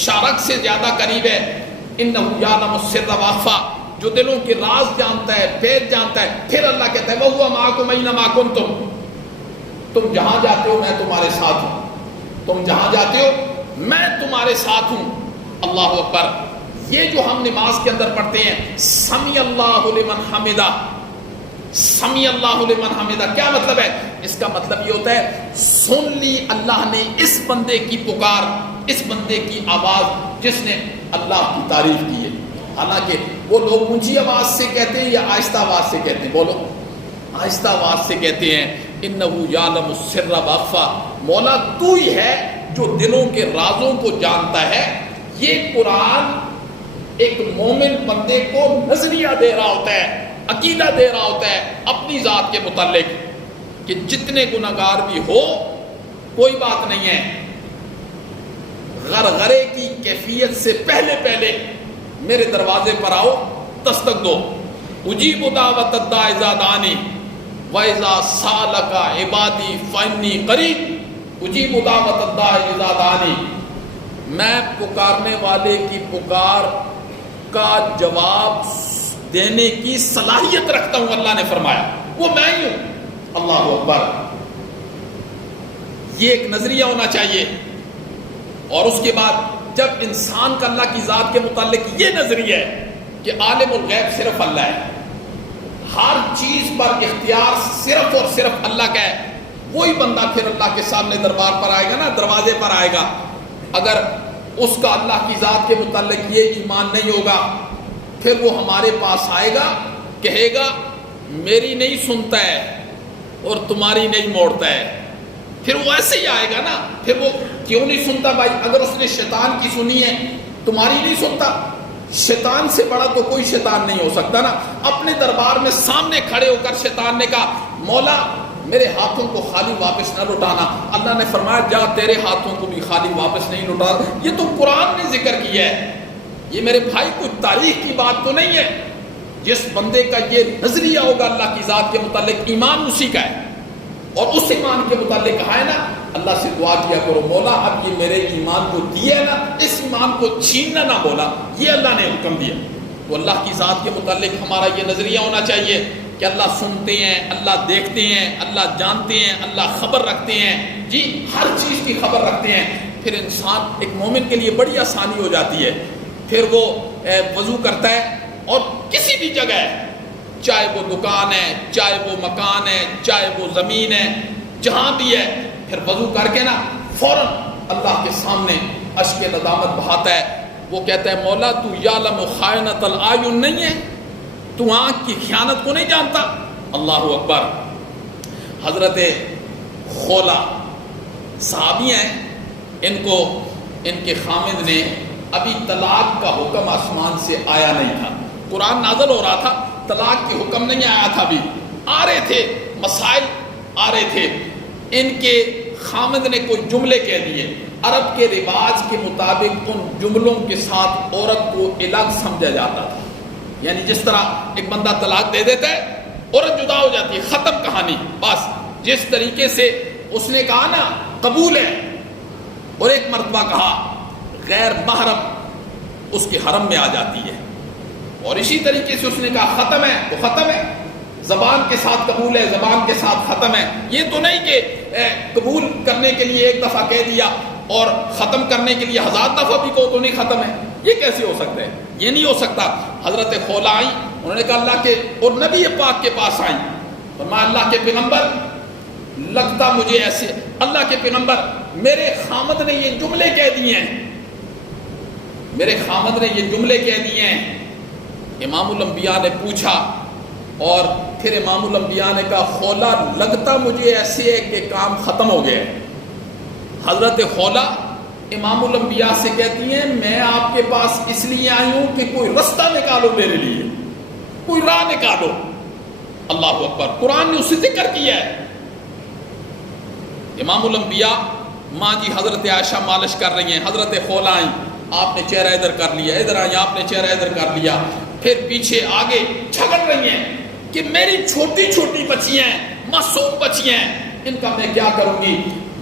شہرگ سے زیادہ قریب ہے۔ انہ یعلم السر واخفی، جو دلوں کے راز جانتا ہے، بید جانتا ہے۔ پھر اللہ کہتا ہے وہو معکم اینما کنتم، تم جہاں جاتے ہو میں تمہارے ساتھ ہوں، تم جہاں جاتے ہو میں تمہارے ساتھ ہوں۔ اللہ اکبر۔ یہ جو ہم نماز کے اندر پڑھتے ہیں سمی اللہ لمن حمدہ، سمی اللہ لمن حمدہ، کیا مطلب ہے؟ اس کا مطلب یہ ہوتا ہے سن لی اللہ نے اس بندے کی پکار، اس بندے کی آواز جس نے اللہ کی تعریف کی ہے۔ حالانکہ وہ لوگ اونچی آواز سے کہتے ہیں یا آہستہ آواز سے کہتے ہیں؟ بولو، آہستہ آواز سے کہتے ہیں۔ انہو یعلم السر واخفی، مولا تو ہی ہے جو دلوں کے رازوں کو جانتا ہے۔ یہ قرآن ایک مومن بندے کو نظریہ دے رہا ہوتا ہے، عقیدہ دے رہا ہوتا ہے اپنی ذات کے متعلق کہ جتنے گناہگار بھی ہو کوئی بات نہیں ہے، غرغرے کی کیفیت سے پہلے میرے دروازے پر آؤ، دستک دو۔ اجیب دعوت الداع اذا دعانی واذا سالک عبادی فانی قریب۔ اجیب دعوت الداع اذا دعانی، میں پکارنے والے کی پکار کا جواب دینے کی صلاحیت رکھتا ہوں، اللہ نے فرمایا، وہ میں ہی ہوں۔ اللہ اکبر، یہ ایک نظریہ ہونا چاہیے۔ اور اس کے بعد جب انسان کا اللہ کی ذات کے متعلق یہ نظریہ ہے کہ عالم الغیب صرف اللہ ہے، ہر چیز پر اختیار صرف اور صرف اللہ کا ہے، وہی بندہ پھر اللہ کے سامنے دربار پر آئے گا نا، دروازے پر آئے گا۔ اگر اس کا اللہ کی ذات کے متعلق یہ ایمان نہیں ہوگا، پھر وہ ہمارے پاس آئے گا، کہے گا میری نہیں سنتا ہے اور تمہاری نہیں موڑتا ہے۔ پھر وہ ایسے ہی آئے گا نا، پھر وہ کیوں نہیں سنتا بھائی؟ اگر اس نے شیطان کی سنی ہے، تمہاری نہیں سنتا؟ شیطان سے بڑا تو کوئی شیطان نہیں ہو سکتا نا۔ اپنے دربار میں سامنے کھڑے ہو کر شیطان نے کہا مولا میرے ہاتھوں کو خالی واپس نہ لوٹانا، اللہ نے فرمایا جا تیرے ہاتھوں کو بھی خالی واپس نہیں لوٹا۔ یہ تو قرآن نے ذکر کیا ہے، یہ میرے بھائی کوئی تاریخ کی بات تو نہیں ہے۔ جس بندے کا یہ نظریہ ہوگا اللہ کی ذات کے متعلق، ایمان اسی کا ہے، اور اس ایمان کے متعلق کہا ہے نا، اللہ سے دعا کیا کرو مولا اب یہ میرے ایمان کو دیا ہے نا، اس ایمان کو چھیننا نہ مولا، یہ اللہ نے حکم دیا۔ تو اللہ کی ذات کے متعلق ہمارا یہ نظریہ ہونا چاہیے کہ اللہ سنتے ہیں، اللہ دیکھتے ہیں، اللہ جانتے ہیں، اللہ خبر رکھتے ہیں، جی ہر چیز کی خبر رکھتے ہیں۔ پھر انسان ایک مومن کے لیے بڑی آسانی ہو جاتی ہے، پھر وہ وضو کرتا ہے اور کسی بھی جگہ ہے، چاہے وہ دکان ہے، چاہے وہ مکان ہے، چاہے وہ زمین ہے، جہاں بھی ہے، پھر وضو کر کے نا فوراً اللہ کے سامنے اشک ندامت بہاتا ہے۔ وہ کہتا ہے مولا تو یعلم خائنۃ الاعین نہیں ہے، تو آنکھ کی خیانت کو نہیں جانتا۔ اللہ اکبر۔ حضرت خولا صحابی ہیں، ان کے خامد نے ابھی طلاق کا حکم آسمان سے آیا نہیں تھا، قرآن نازل ہو رہا تھا، طلاق کے حکم نہیں آیا تھا، ابھی آ رہے تھے مسائل آ رہے تھے۔ ان کے خامد نے کوئی جملے کہہ دیے، عرب کے رواج کے مطابق ان جملوں کے ساتھ عورت کو الگ سمجھا جاتا تھا، یعنی جس طرح ایک بندہ طلاق دے دیتا ہے، عورت جدا ہو جاتی ہے، ختم کہانی، بس جس طریقے سے اس نے کہا نا قبول ہے، اور ایک مرتبہ کہا غیر محرم اس کے حرم میں آ جاتی ہے، اور اسی طریقے سے اس نے کہا ختم ہے تو ختم ہے، زبان کے ساتھ قبول ہے، زبان کے ساتھ ختم ہے۔ یہ تو نہیں کہ قبول کرنے کے لیے ایک دفعہ کہہ دیا اور ختم کرنے کے لیے 1000 دفعہ بھی کہو تو نہیں ختم ہے، یہ کیسے ہو سکتا ہے؟ یہ نہیں ہو سکتا۔ حضرت خولا آئیں، انہوں نے کہا اللہ کے اور نبی پاک کے پاس آئیں، فرمایا اللہ کے پیغمبر لگتا مجھے ایسے، اللہ کے پیغمبر میرے خامد نے یہ جملے کہہ دیے ہیں، میرے خامد نے یہ جملے کہہ دیے ہیں۔ امام الانبیاء نے پوچھا، اور پھر امام الانبیاء نے کہا خولا لگتا مجھے ایسے ہے کہ کام ختم ہو گیا۔ حضرت خولا امام الانبیاء سے کہتی ہیں میں آپ کے پاس اس لیے آئی ہوں کہ کوئی رستہ نکالو میرے لیے، کوئی راہ نکالو۔ اللہ اکبر، قرآن نے اسے ذکر کیا ہے۔ امام الانبیاء ماں جی حضرت عائشہ مالش کر رہی ہیں، حضرت خولا آئیں، آپ نے چہرہ ادھر کر لیا، ادھر آئیں آپ نے چہرہ ادھر کر لیا، پھر پیچھے آگے جھگڑ رہی ہیں کہ میری چھوٹی چھوٹی بچیاں ہیں، معصوم بچیاں ہیں، ان کا میں کیا کروں گی؟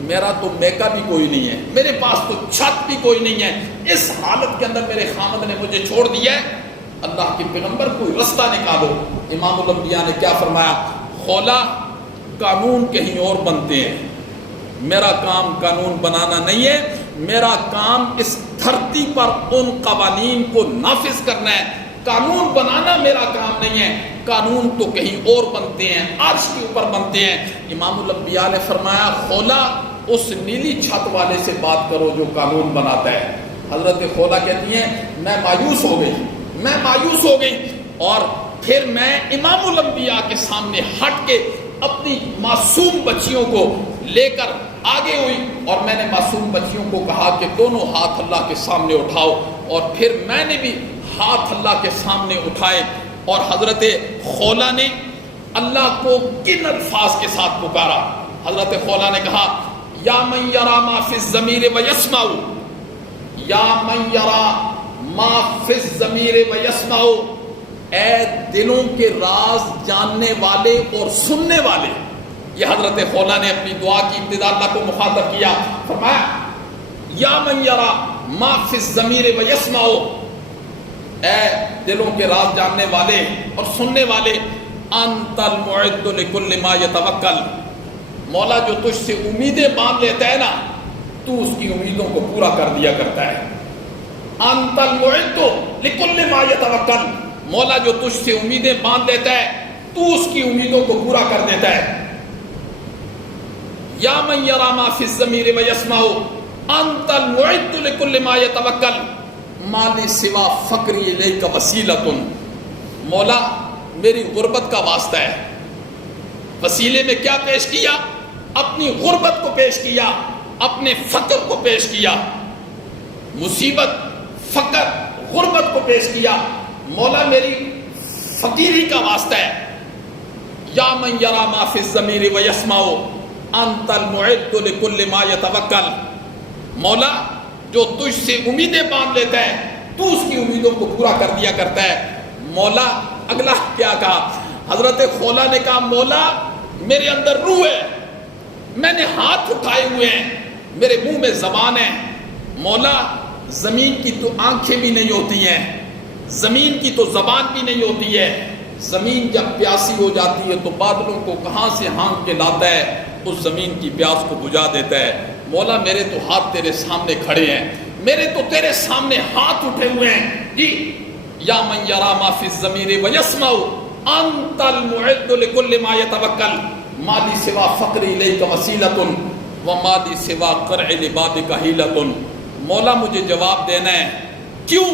میرا تو میکا بھی کوئی نہیں ہے، میرے پاس تو چھت بھی کوئی نہیں ہے، اس حالت کے اندر میرے خامد نے مجھے چھوڑ دیا ہے، اللہ کے پیغمبر کوئی رستہ نکالو۔ امام الانبیاء نے کیا فرمایا؟ خولا قانون کہیں اور بنتے ہیں، میرا کام قانون بنانا نہیں ہے، میرا کام اس دھرتی پر ان قوانین کو نافذ کرنا ہے، قانون بنانا میرا کام نہیں ہے، قانون تو کہیں اور بنتے ہیں، عرش کے اوپر بنتے ہیں۔ امام الانبیاء نے فرمایا خولا اس نیلی چھت والے سے بات کرو جو قانون بناتا ہے۔ حضرت خولا کہتی ہیں میں مایوس ہو گئی، اور پھر میں امام الانبیاء کے سامنے ہٹ کے اپنی معصوم بچیوں کو لے کر آگے ہوئی اور میں نے معصوم بچیوں کو کہا کہ دونوں ہاتھ اللہ کے سامنے اٹھاؤ، اور پھر میں نے بھی ہاتھ اللہ کے سامنے اٹھائے، اور حضرت خولا نے اللہ کو کن الفاظ کے ساتھ پکارا؟ حضرت خولا نے کہا یا من یرا ما فی الضمیر ویسمع، یا من یرا ما فی الضمیر ویسمع، اے دلوں کے راز جاننے والے اور سننے والے۔ یہ حضرت خولا نے اپنی دعا کی ابتدا اللہ کو مخاطب کیا، فرمایا یا من یرا ما فی الضمیر ویسمع، اے دلوں کے راز جاننے والے اور سننے والے، انت المعد لکل ما یتوکل، مولا جو تجھ سے امیدیں باندھ لیتا ہے نا، تو اس کی امیدوں کو پورا کر دیا کرتا ہے۔ انت المعد لکل ما یتوکل، مولا جو تجھ سے امیدیں باندھ لیتا ہے تو اس کی امیدوں کو پورا کر دیتا ہے۔ یا من یرا ما فی الضمیر ویسمع، انت المعد لکل ما یتوکل، مالی سوا فقری الیک وسیلۃ، مولا میری غربت کا واسطہ ہے۔ وسیلے میں کیا پیش کیا؟ اپنی غربت کو پیش کیا، اپنے فقر کو پیش کیا، مصیبت، فقر، غربت کو پیش کیا، مولا میری فقیری کا واسطہ ہے۔ یا من یرا ما فی الضمیر ویسمع، انت المعد لکل ما یتوکل، مولا جو تجھ سے امیدیں باندھ لیتا ہے تو اس کی امیدوں کو پورا کر دیا کرتا ہے۔ مولا اگلا کیا کہا؟ حضرت خولا نے کہا مولا میرے اندر روح ہے، میں نے ہاتھ اٹھائے ہوئے ہیں، میرے منہ میں زبان ہے، مولا زمین کی تو آنکھیں بھی نہیں ہوتی ہیں، زمین کی تو زبان بھی نہیں ہوتی ہے، زمین جب پیاسی ہو جاتی ہے تو بادلوں کو کہاں سے ہانک کے لاتا ہے، اس زمین کی پیاس کو بجھا دیتا ہے۔ مولا میرے تو ہاتھ تیرے سامنے کھڑے ہیں، میرے تو تیرے سامنے ہاتھ اٹھے ہوئے ہیں جی۔ یا من یرا ما فی الضمیر ویسمع، انت المعد لکل ما یتوکل، مالی سوا فقری الیک وسیلۃ ومالی سوا قرع لبابک حیلۃ، مولا مجھے جواب دینا ہے، کیوں؟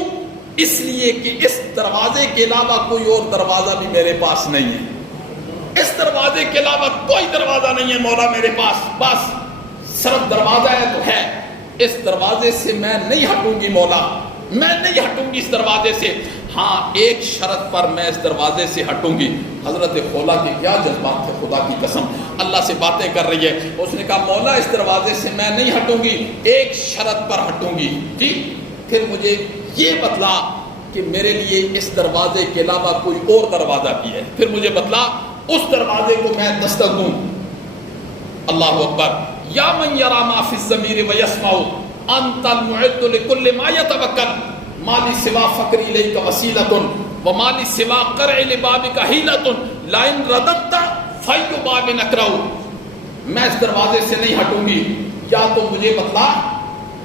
اس لیے کہ اس دروازے کے علاوہ کوئی اور دروازہ بھی میرے پاس نہیں ہے، اس دروازے کے علاوہ کوئی دروازہ نہیں ہے مولا میرے پاس، بس صرف دروازہ ہے تو ہے، اس دروازے سے میں نہیں ہٹوں گی مولا، میں نہیں ہٹوں گی اس دروازے سے، ہاں ایک شرط پر میں اس دروازے سے ہٹوں گی۔ حضرت خولا کے کیا جذبات تھے، خدا کی قسم، اللہ سے باتیں کر رہی ہے، اس نے کہا مولا اس دروازے سے میں نہیں ہٹوں گی، ایک شرط پر ہٹوں گی جی، پھر مجھے یہ بتلا کہ میرے لیے اس دروازے کے علاوہ کوئی اور دروازہ بھی ہے، پھر مجھے بتلا، اس دروازے کو میں دستک دوں۔ اللہ اکبر۔ یا من یرا ما فی الضمیر ویسمع، انت المعد لکل ما یتوکل، مالی سوا فقری الیک وسیلۃ ومالی سوا قرع لبابک حیلۃ لئن رددت فای باب اقرع، میں اس دروازے سے نہیں ہٹوں گی، یا تو مجھے بتلا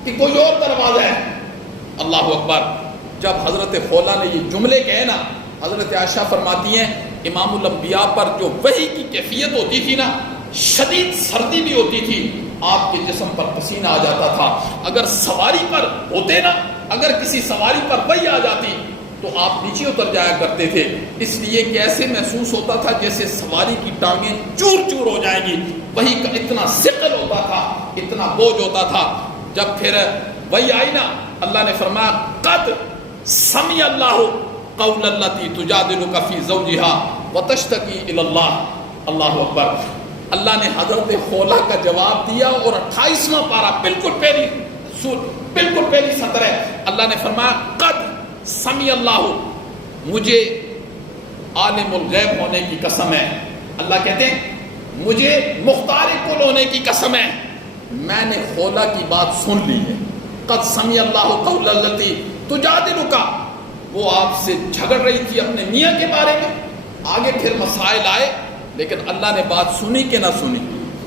کہ کوئی اور دروازہ ہے۔ اللہ اکبر۔ جب حضرت خولا نے یہ جملے کہے نا، حضرت عائشہ فرماتی ہیں امام الانبیاء پر جو وحی کی کیفیت ہوتی تھی نا، شدید سردی بھی ہوتی تھی، آپ کے جسم پر پسینہ آ جاتا تھا، اگر سواری پر ہوتے نا، اگر کسی سواری پر وحی آ جاتی تو آپ نیچے اتر جایا کرتے تھے، اس لیے کہ ایسے محسوس ہوتا تھا جیسے سواری کی ٹانگیں چور چور ہو جائیں گی، وحی کا اتنا ثقل ہوتا تھا، اتنا بوجھ ہوتا تھا۔ جب پھر وحی آئی نا، اللہ نے فرمایا قد سمع اللہ قول التی تجادلک فی زوجہا وتشتکی الی اللہ۔ اللہ اکبر۔ اللہ نے حضرت خولا کا جواب دیا، اور 28واں پارہ بالکل پہلی سطر ہے، اللہ نے فرمایا قد سمع اللہ، مجھے عالم الغیب ہونے کی قسم ہے، اللہ کہتے ہیں مجھے مختار کل ہونے کی قسم ہے، میں نے خولا کی بات سن لی ہے۔ قد سمع اللہ قول التی تجادلک، وہ آپ سے جھگڑ رہی تھی اپنے میاں کے بارے میں، آگے پھر مسائل آئے، لیکن اللہ نے بات سنی کہ نہ سنی؟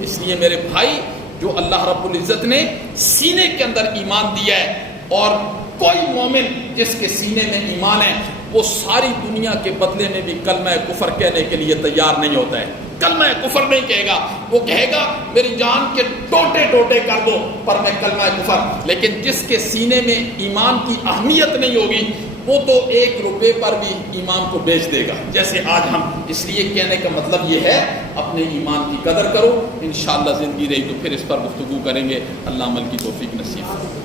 اس لیے میرے بھائی، جو اللہ رب العزت نے سینے کے اندر ایمان دیا ہے، اور کوئی مومن جس کے سینے میں ایمان ہے، وہ ساری دنیا کے بدلے میں بھی کلمہ کفر کہنے کے لیے تیار نہیں ہوتا ہے، کلمہ کفر نہیں کہے گا، وہ کہے گا میری جان کے ٹوٹے ٹوٹے کر دو پر میں کلمہ کفر، لیکن جس کے سینے میں ایمان کی اہمیت نہیں ہوگی، وہ تو 1 روپے پر بھی ایمان کو بیچ دے گا جیسے آج ہم. اس لیے کہنے کا مطلب یہ ہے اپنے ایمان کی قدر کرو. انشاءاللہ زندگی رہی تو پھر اس پر گفتگو کریں گے. اللہ عمل کی توفیق نصیب.